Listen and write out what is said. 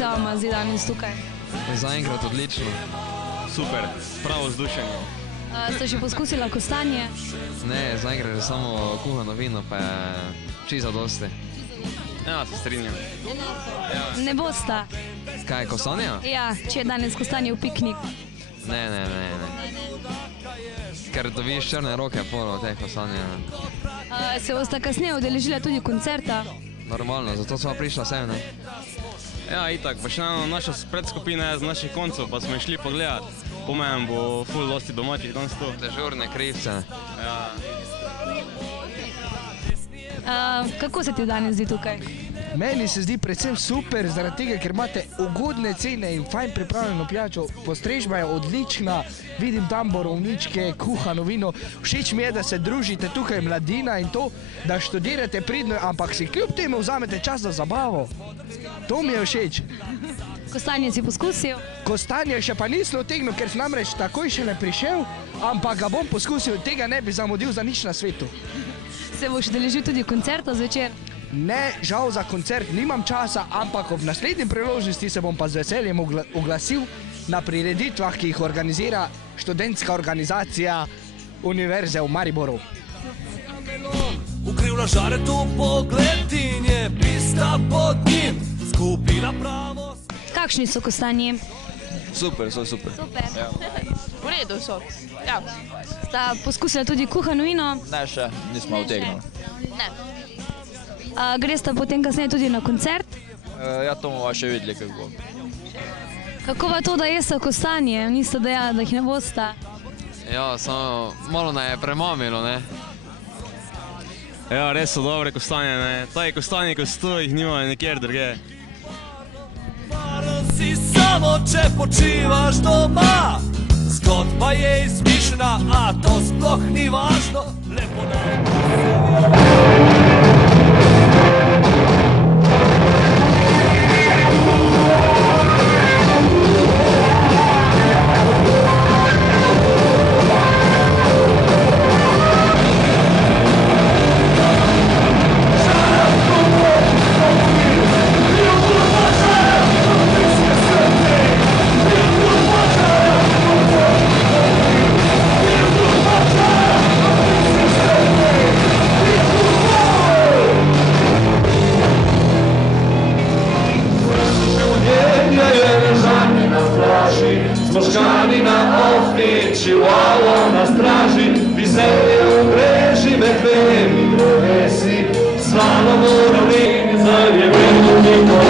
se vam zdi danes tukaj? Zaenkrat odlično. Super, pravo vzdušenje. Ste že poskusila kostanje? Ne, zaenkrat je samo kuhano vino, pa je čisto dosti. Ja, se strinjam. Ne bosta? Kaj, kostanja? Ja, če je danes kostanje v piknik. Ne. Ker dobiš črne roke polo teh kostanja. Se boste kasneje udeležila tudi koncerta? Normalno, zato sva prišla sem, ne? Ja, itak, pa še naša predskupina je z naših koncov, pa smo išli pogledat. Po menem bo ful dosti domačih danes tu. Dežurne krivce. Ja. Kako se ti danes zdi tukaj? Meni se zdi predvsem super, zaradi tega, ker imate ugodne cene in fajn pripravljeno pijačo. Postrežba je odlična, vidim tam borovničke, kuhano vino. Všeč mi je, da se družite tukaj mladina in to, da študirate pridno, ampak si kljub temu vzamete čas za zabavo. To mi je všeč. Kostanje si poskusil? Kostanje še pa nisem utegnil, ker sem namreč takoj še ne prišel, ampak ga bom poskusil, tega ne bi zamudil za nič na svetu. Se boš udeležil tudi koncerta zvečer? Ne, žal za koncert nimam časa, ampak ob naslednji priložnosti se bom pa z veseljem oglasil na prireditvah, ki jih organizira študentska organizacija Univerze v Mariboru. Ukrivna žaretu pogled in je pista pod njim, skupina pravo. Kakšni so kostanji? Super, so super. Super. V redu so. Ja. Sta poskusila tudi kuhano vino? Ne še, nismo utegnili. Ne. Gresta potem kasneje tudi na koncert? Ja, to bomo še videli, kako bo. Kako pa to, da jeste kostanje? Niste dejali, da jih ne bosta? Ja, samo malo nas je premamilo, ne? Ja, res so dobre kostanje, ne. Taj kostanje, ko sto jih nimajo nekjer druge. Varen si samo, če počivaš doma. Zgodba je izmišljena, a to sploh ni važno. Lepo Zmožgani na ofni, čivalo na straži, vizelje v mreži med dvemi drevesi, slano moravni, zarjeven v niko.